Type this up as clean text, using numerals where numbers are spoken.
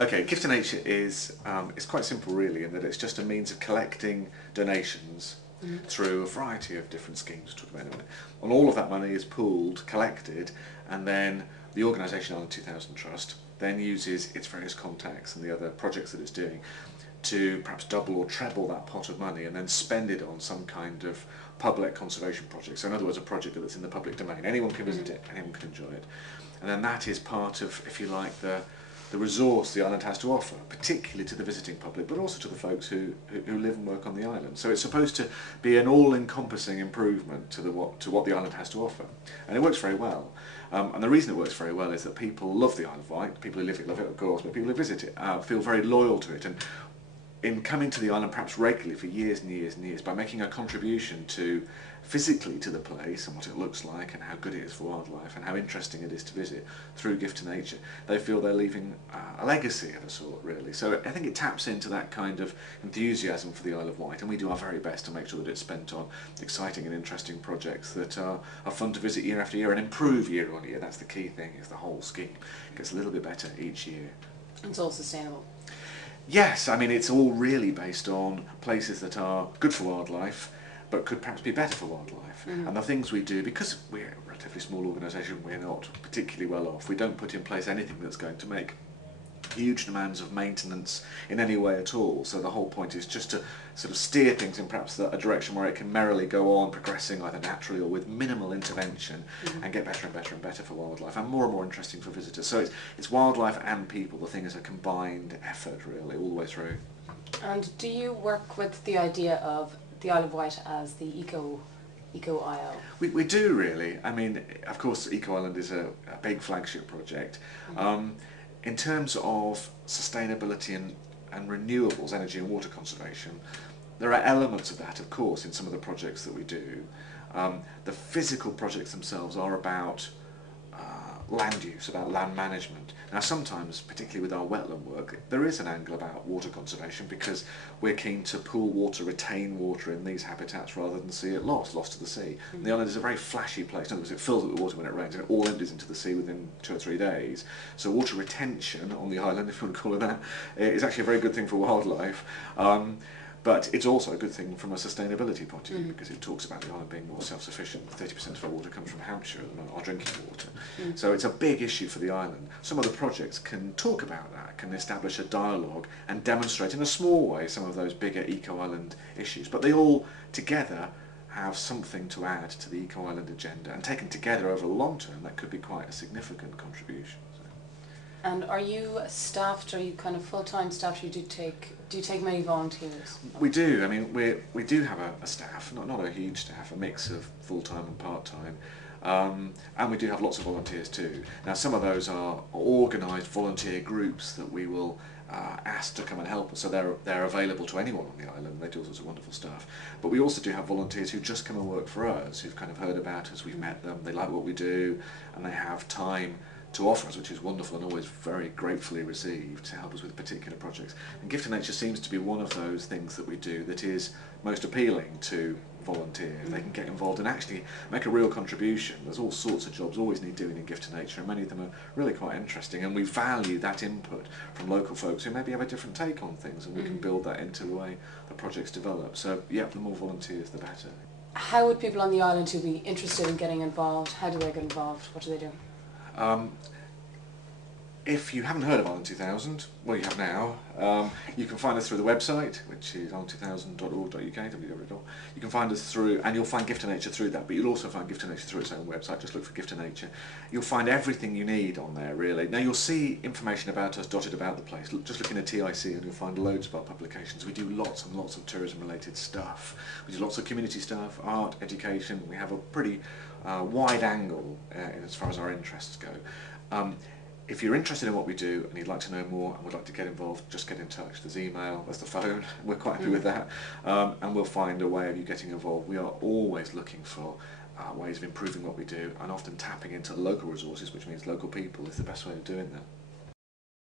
Okay, Gift to Nature is it's quite simple really, in that it's just a means of collecting donations through a variety of different schemes we'll talk about in a minute. And all of that money is pooled, collected, and then the organisation Island 2000 Trust then uses its various contacts and the other projects that it's doing to perhaps double or treble that pot of money and then spend it on some kind of public conservation project. So in other words, a project that's in the public domain. Anyone can visit it, anyone can enjoy it. And then that is part of, if you like, the resource the island has to offer, particularly to the visiting public, but also to the folks who live and work on the island. So it's supposed to be an all-encompassing improvement to what the island has to offer. And it works very well. And the reason it works very well is that people love the Isle of Wight. People who live it love it, of course, but people who visit it feel very loyal to it. And in coming to the island perhaps regularly for years and years and years, by making a contribution to physically to the place and what it looks like and how good it is for wildlife and how interesting it is to visit through Gift to Nature, they feel they're leaving a legacy of a sort, really. So I think it taps into that kind of enthusiasm for the Isle of Wight, and we do our very best to make sure that it's spent on exciting and interesting projects that are fun to visit year after year and improve year on year. That's the key thing, is the whole scheme gets a little bit better each year. It's all sustainable. Yes, I mean, it's all really based on places that are good for wildlife, but could perhaps be better for wildlife. And the things we do, because we're a relatively small organisation, we're not particularly well off. We don't put in place anything that's going to make huge demands of maintenance in any way at all. So the whole point is just to sort of steer things in perhaps a direction where it can merrily go on progressing either naturally or with minimal intervention and get better and better and better for wildlife and more interesting for visitors. So it's wildlife and people. The thing is a combined effort really all the way through. And do you work with the idea of the Isle of Wight as the eco isle? We do really. I mean, of course Eco Island is a big flagship project. In terms of sustainability and renewables, energy and water conservation, there are elements of that, of course, in some of the projects that we do. The physical projects themselves are about land use, about land management. Now sometimes, particularly with our wetland work, there is an angle about water conservation because we're keen to pool water, retain water in these habitats rather than see it lost to the sea. And the island is a very flashy place. In other words, it fills up with water when it rains and it all empties into the sea within 2 or 3 days. So water retention on the island, if you want to call it that, is actually a very good thing for wildlife. But it's also a good thing from a sustainability point of view because it talks about the island being more self-sufficient. 30% of our water comes from Hampshire, our drinking water. So it's a big issue for the island. Some of the projects can talk about that, can establish a dialogue and demonstrate in a small way some of those bigger eco-island issues. But they all together have something to add to the eco-island agenda, and taken together over the long term that could be quite a significant contribution. And are you staffed, are you kind of full-time staff, or do you take many volunteers? We do. I mean, we do have a staff, not a huge staff, a mix of full-time and part-time. And we do have lots of volunteers too. Now some of those are organised volunteer groups that we will ask to come and help us, so they're available to anyone on the island. They do all sorts of wonderful stuff. But we also do have volunteers who just come and work for us, who've kind of heard about us, we've met them, they like what we do, and they have time to offer us, which is wonderful and always very gratefully received, to help us with particular projects. And Gift to Nature seems to be one of those things that we do that is most appealing to volunteers. They can get involved and actually make a real contribution. There's all sorts of jobs always need doing in Gift to Nature, and many of them are really quite interesting, and we value that input from local folks who maybe have a different take on things, and we can build that into the way the projects develop. So yeah, the more volunteers the better. How would people on the island who be interested in getting involved, how do they get involved, what do they do? If you haven't heard of Island 2000, well you have now, you can find us through the website, which is island2000.org.uk, www. You can find us through, and you'll find Gift to Nature through that, but you'll also find Gift to Nature through its own website. Just look for Gift to Nature. You'll find everything you need on there, really. Now you'll see information about us dotted about the place. Just look in a TIC and you'll find loads of our publications. We do lots and lots of tourism-related stuff. We do lots of community stuff, art, education. We have a pretty wide angle as far as our interests go. If you're interested in what we do and you'd like to know more and would like to get involved, just get in touch. There's email, there's the phone, we're quite happy with that, and we'll find a way of you getting involved. We are always looking for ways of improving what we do, and often tapping into local resources, which means local people, is the best way of doing that.